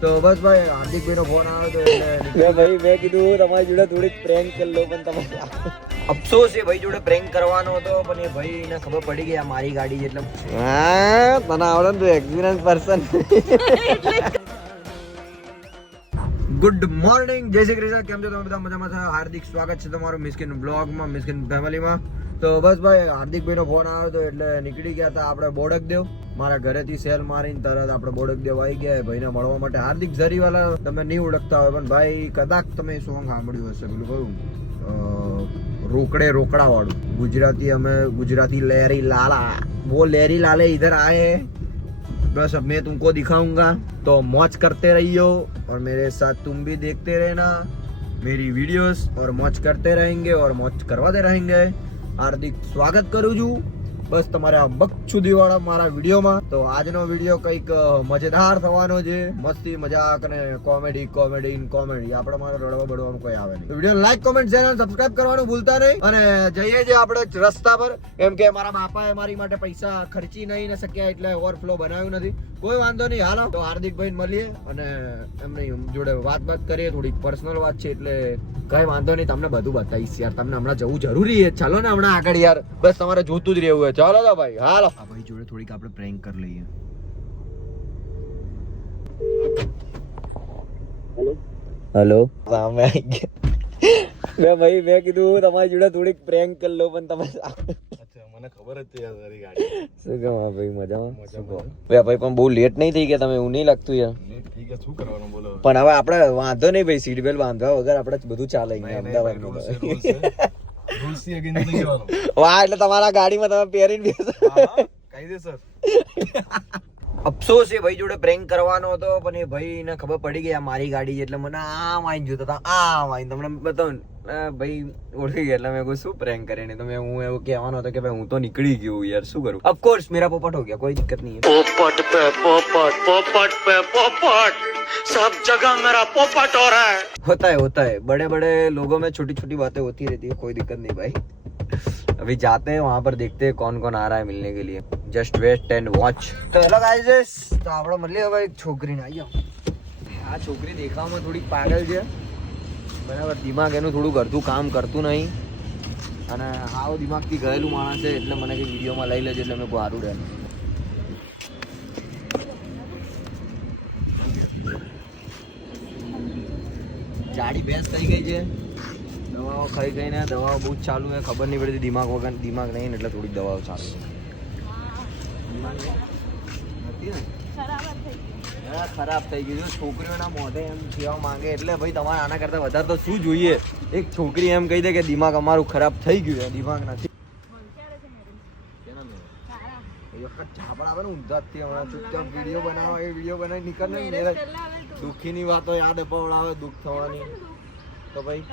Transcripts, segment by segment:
તો બસ ભાઈ હાર્દિકભાઈ નો ફોન આવ્યો તો એટલે ભાઈ મેં કીધું તમારી જોડે થોડીક પ્રેન્ક કરી લો પણ તમે અફસોસ એ ભાઈ જોડે પ્રેન્ક કરવાનો હતો પણ એ ભાઈ ને ખબર પડી ગઈ આ મારી ગાડી એટલે હા તને આવડે ને તું એક્સપિરિયન્સ પર્સન ગુડ મોર્નિંગ જય શ્રી કૃષ્ણ કેમ છો તમે બધા મજામાં છો હાર્દિક સ્વાગત છે તમારું મિસ્કિન બ્લોગમાં મિસ્કિન ફેમિલીમાં તો બસ ભાઈ હાર્દિકભાઈ નો ફોન આવ્યો તો એટલે નીકળી ગયા હતા આપણે બોડકદેવ મારા ઘરેથી સેલ મારીને તરત આપણે બોડકદેવ આવી ગયા ભાઈને મળવા માટે હાર્દિક ઝરીવાલા તમે નહીં ઓળખતા હોય પણ ભાઈ કદાચ તમે સોંગ સાંભળ્યું હશે પેલું કહું રોકડે રોકડા વાળું गुजराती लहरी लाला वो लहरी लाले इधर आए बस अब मैं तुमको दिखाऊंगा तो मौज करते रहियो और मेरे साथ तुम भी देखते रहना मेरी वीडियोस और मौज करते रहेंगे और मौज करवाते रहेंगे हार्दिक स्वागत करूँ છું બસ તમારા બકચુદી વાળા મારા વિડીયોમાં તો આજનો વિડીયો કંઈક મજેદાર થવાનો છે મસ્તી મજાક અને કોમેડી આપણે મારે રડવા બડવાનું કોઈ આવે નહીં વિડીયો લાઈક કોમેન્ટ શેર અને સબસ્ક્રાઇબ કરવાનું ભૂલતા નહીં અને જઈએ જે આપણે રસ્તા પર એમ કે મારા બાપાએ મારી માટે પૈસા ખર્ચી નહીં ને શક્યા એટલે ઓવરફ્લો બનાવ્યું નથી કોઈ વાંધો નહીં હાલો તો હાર્દિકભાઈ મળીએ અને એમની જોડે વાત કરીએ થોડીક પર્સનલ વાત છે એટલે કઈ વાંધો નહીં તમને બધું બતાવીશ યાર તમને હમણાં જવું જરૂરી છે ચાલો ને હમણાં આગળ યાર બસ તમારે જોતું જ રહેવું ચાલો તો ભાઈ હાલો આ ભાઈ જોડે થોડીક આપણે પ્રેન્ક કરી લઈએ હેલો સામે આવી ગયા મેં કીધું તમારી જોડે થોડીક પ્રેન્ક કરી લો પણ તમે મને ખબર જ યાર તારી ગાડી શું કહો ભાઈ મજામાં ભાઈ પણ બહુ લેટ નહીં થઈ ગયા તમે એવું નહીં લાગતું યાર ઠીક છે શું કરવાનું બોલો પણ હવે આપણે વાંધો નહીં ભાઈ સીટ બેલ્ટ બાંધવા વગર આપણે બધું ચાલે અમદાવાદ વાહ એટલે તમારા ગાડીમાં તમે પહેરીને બેસો કાયદેસર અફસોસ એ ભાઈ જોડે પ્રેન્ક કરવાનો હતો પણ એ ભાઈ ને ખબર પડી ગઈ આ મારી ગાડી એટલે મને આમ આવીને જોતા હતા આમ આવીને તમને બતાવું ભાઈ ઓળખી ગયા એટલે મેં કોઈ શું પ્રેન્ક કરીને તો મેં હું એવું કહેવાનો હતો કે ભાઈ હું તો નીકળી ગયો યાર શું કરું ઓફકોર્સ મેરા પોપટ हो गया कोई दिक्कत नहीं है पोपट पे पोपट सब जगह मेरा पोपट हो रहा है होता है बड़े बड़े लोगों में छोटी छोटी बातें होती रहती है कोई दिक्कत नहीं भाई अभी जाते हैं वहां पर देखते हैं कौन कौन आ रहा है मिलने के लिए जस्ट वेट एंड वॉच तो हेलो गाइस तो આપણે મળીએ હવે એક છોકરીને આવ્યો આ છોકરી દેખાવામાં થોડી પાગલ છે બરાબર દિમાગ એનું થોડું ઘરતું કામ કરતું નહીં અને આવો દિમાગથી ગયેલું માણસ છે એટલે મને કે વિડીયોમાં લઈ લેજો એટલે મેં સારું રહે જાડી ભેંસ થઈ ગઈ છે દવાઓ ખાઈ ગઈને દવાઓ બહુ જ ચાલુ છે ખબર નહીં પડતી દિમાગ વગર દિમાગ નહીં એટલે થોડીક દવાઓ ચાલુ છે ખરાબ થઈ ગયું છોકરીઓના મોઢે એમ કહેવા માંગે એટલે ભાઈ તમારે આના કરતા વધારે તો શું જોઈએ એક છોકરી એમ કહી દે કે દિમાગ અમારું ખરાબ થઈ ગયું દિમાગ નથી ઝાપડ આવે ને ઊંધાથી હમણાં ચૂપચાપ વિડીયો બનાવો એ વિડીયો બનાવી નીકળે દુઃખીની વાતો યાદ અપાવડાવે દુઃખ થવાની તો ભાઈ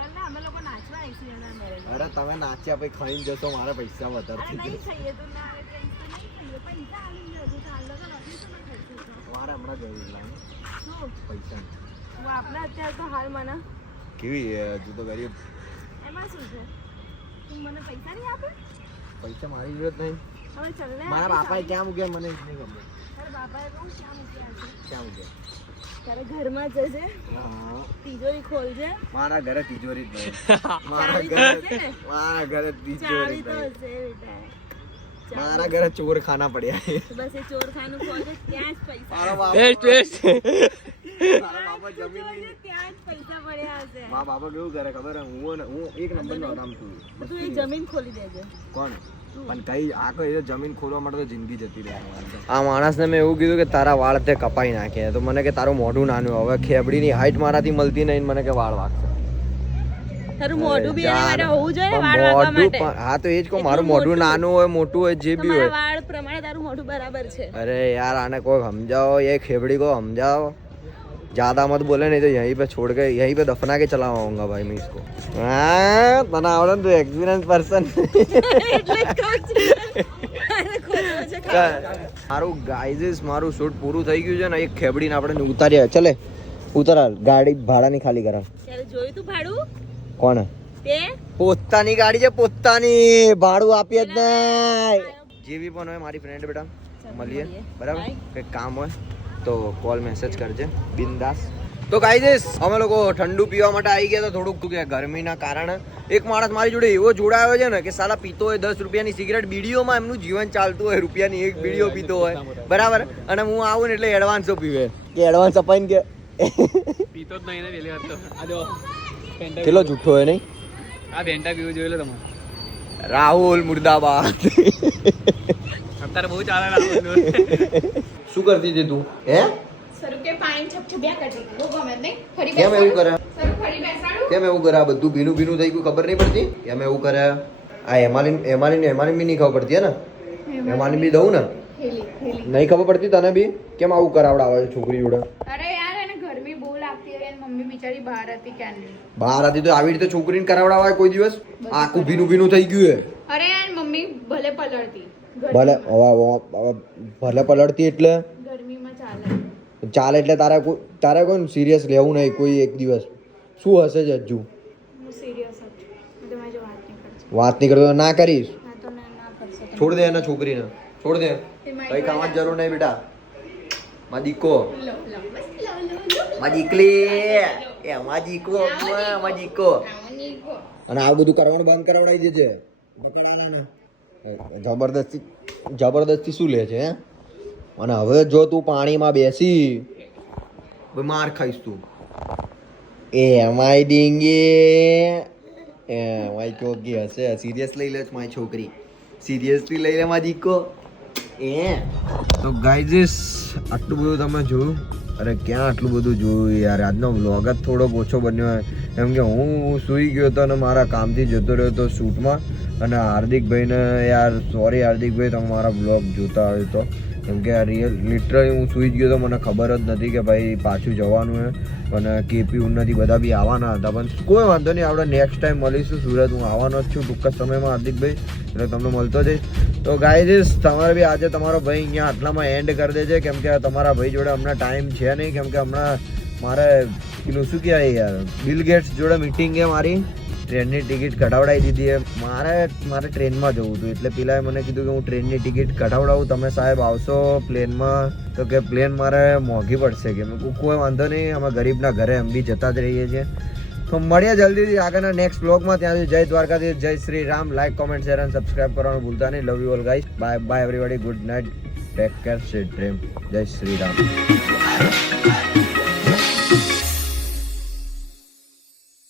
અરે તમે નાચ્યા પછી ખાઈને જશો મારા પૈસા વધારે થઈ જશે મારે હમણાં જરૂર પૈસા અત્યારે તો હાલ મને કેવી હજુ તો ગરીબ એમાં શું છે તું મને પૈસા નહીં આપે પૈસા મારી જરૂરત નહીં હવે ચલ ને મારા બાપાએ ક્યાં મૂક્યા મને જ નહીં ખબર તારા બાપાએ કહું ક્યાં મૂક્યા છે ક્યાં મૂક્યા તારે ઘરમાં જજે તિજોરી ખોલજે મારા ઘરે તિજોરી જ નહીં મારા ઘરે તિજોરી ચાવી તો હશે બેટા મારા ઘરે ચોર ખાના પડ્યા બસ એ ચોર ખાનું ખોલજે ત્યાં જ પૈસા મારા બાપા જમીન ત્યાં જ પૈસા પડ્યા હશે મારા બાપા કેવું કરે ખબર હું એક નંબરનો આરામ છું તું એ જમીન ખોલી દેજે કોણ પણ કઈ આ કઈ જમીન ખોલવા માટે તો જિંદગી જતી રહે આ માણસને મેં એવું કીધું કે તારા વાળ તે કપાઈ નાખે તો મને કે તારું મોઢું નાનું હવે ખેબડીની હાઈટ મારાથી મળતી નહીં મને કે વાળ વાગશે તારું મોઢું બી એના માટે હોવું જોઈએ વાળ વાગવા માટે હા તો એ જ કહું મારું મોઢું નાનું હોય મોટું હોય જે બી હોય વાળ પ્રમાણે તારું મોઢું બરાબર છે અરે યાર આને કોઈ સમજાओ ये खेबड़ी को समझाओ ज्यादा मत बोले नहीं तो यहीं पे छोड़ के यहीं पे दफना के चला आऊंगा भाई मैं इसको हाँ तने आवड़े तो एक्सपीरियंस पर्सन મારું ગાઈઝ મારું શૂટ પૂરું થઈ ગયું છે ને એક ખેબડીને આપણે ઉતાર્યા ચલે ઉતાર ગાડી ભાડાની ખાલી કરાવ ત્યારે જોયું તું ભાડું કોને તે પોતાની ગાડી છે પોતાની ભાડું આપીએ જ નહીં જેવી પણ હોય મારી ફ્રેન્ડ બેટા મળીએ બરાબર કંઈક કામ હોય તો કોલ મેસેજ કરજે બિંદાસ. તો ગાઈઝ અમે લોકો ઠંડુ પીવા માટે આવી ગયા તો થોડુંક કે ગરમીના કારણે એક માણસ મારી જોડે એવો જોડાયો છે ને કે સાલા પીતો હોય 10 રૂપિયાની સિગરેટ, બીડીઓમાં એમનું જીવન ચાલતું હોય, રૂપિયાની એક બીડીઓ પીતો હોય બરાબર, અને હું આવું ને એટલે એડવાન્સો પીવે કે એડવાન્સ અપાઈને કે પીતો જ નહીં ને પેલી વાત તો આ જો ફેન્ટા કેટલો જુઠ્ઠો હોય નહીં. આ ફેન્ટા પીવું જોઈ લો તમે. રાહુલ મુર્દાબાદ. અત્યારે બહુ ચાલે રાહુલ. શું કરતી હતી તું? હે સરું કે પાણી છપછપિયા કરતી હતી. બહુ ગમે નહીં? ફરી કેમ એવું કરે? સરું ફરી બેસાડું? કેમ એવું કરે? આ બધું ભીનું ભીનું થઈ ગયું, ખબર નહીં પડતી કેમ એવું કરે? આ હેમાલીન બી નહીં ખબર પડતી હે ને? હેમાલીન બી દઉં ને? હેલી હેલી. નહીં ખબર પડતી તને બી? કેમ આવું કરાવડાવે છે છોકરી જોડે? અરે યાર એને ગરમી બહુ લાગતી હતી અને મમ્મી બિચારી બહાર હતી ક્યાંની. બહાર હતી તો આવી રીતે છોકરીને કરાવડાવાય કોઈ દિવસ? આખું ભીનું ભીનું થઈ ગયું હે. અરે યાર મમ્મી ભલે પલળતી. ભલે ભલે પલળતી એટલે ગરમીમાં ચાલે. ચાલે એટલે તારે કોઈ સિરિયસ લેવું નહીં કોઈ એક દિવસ. શું હશે જ હજુ? હું સિરિયસ છું. હું તમારી જો વાત નહીં કરતી. વાત નહીં કરતો તો ના કરીશ. હા તો ના કરશો. છોડ દે એને છોકરીને, છોડ દે. કઈ ખાવાની જરૂર નહીં બેટા. મા દીકો, લો લો બસ લો લો લો. મા દીકલી, એ મા દીકો, મા દીકો. આમની કો. અને આ બધું કરવાનું બંધ કરાવડાવી દેજે. બકડાના જબરદસ્તી શું લે છે હે? અને હવે જો તું પાણીમાં બેસી માર ખાઈશ તું. એ માય ડીંગી, એ માય ચોકી હશે. સિરિયસ લઈ લે મારી છોકરી, સિરિયસલી લઈ લે મારી દીકો. એ તો ગાઈઝ આટલું બધું તમે જોયું? અરે ક્યાં આટલું બધું જોયું યાર. આજનો વ્લોગ જ થોડોક ઓછો બન્યો કેમ કે હું સૂઈ ગયો હતો અને મારા કામથી જતો રહ્યો હતો શૂટમાં. અને હાર્દિકભાઈને યાર સોરી હાર્દિકભાઈ, તમે મારા બ્લોગ જોતા હોય તો, કેમ કે લિટરલી હું સૂઈ જ ગયો તો, મને ખબર જ નથી કે ભાઈ પાછું જવાનું છે. અને કેપી ઉન્નતિ બધા બી આવવાના હતા, પણ કોઈ વાંધો નહીં, આપણે નેક્સ્ટ ટાઈમ મળીશું. સુરત હું આવવાનો જ છું ટૂંક જ સમયમાં હાર્દિકભાઈ, એટલે તમને મળતો જઈશ. તો ગાઈઝ તમારે બી આજે તમારો ભાઈ અહીંયા આટલામાં એન્ડ કરી દેજે, કેમ કે તમારા ભાઈ જોડે હમણાં ટાઈમ છે નહીં, કેમ કે હમણાં મારે પેલું શું કહેવાય યાર, બિલ ગેટ્સ જોડે મીટિંગ છે મારી. ટ્રેનની ટિકિટ કઢાવડાવી દીધી છે. મારે ટ્રેનમાં જવું હતું, એટલે પેલાએ મને કીધું કે હું ટ્રેનની ટિકિટ કઢાવડાવું, તમે સાહેબ આવશો પ્લેનમાં? તો કે પ્લેન મારે મોંઘી પડશે. કે મેં કહું કોઈ વાંધો નહીં, અમે ગરીબના ઘરે એમ બી જતા જ રહીએ છીએ. તો મળીએ જલ્દીથી આગળના નેક્સ્ટ બ્લોગમાં. ત્યાં સુધી જય દ્વારકાધીશ, જય Shri Ram. Like, comment, share અને સબસ્ક્રાઈબ કરવાનું ભૂલતા નહીં. Love you all guys. Bye bye everybody. Good night. Take care. Sweet dream. જય શ્રી રામ.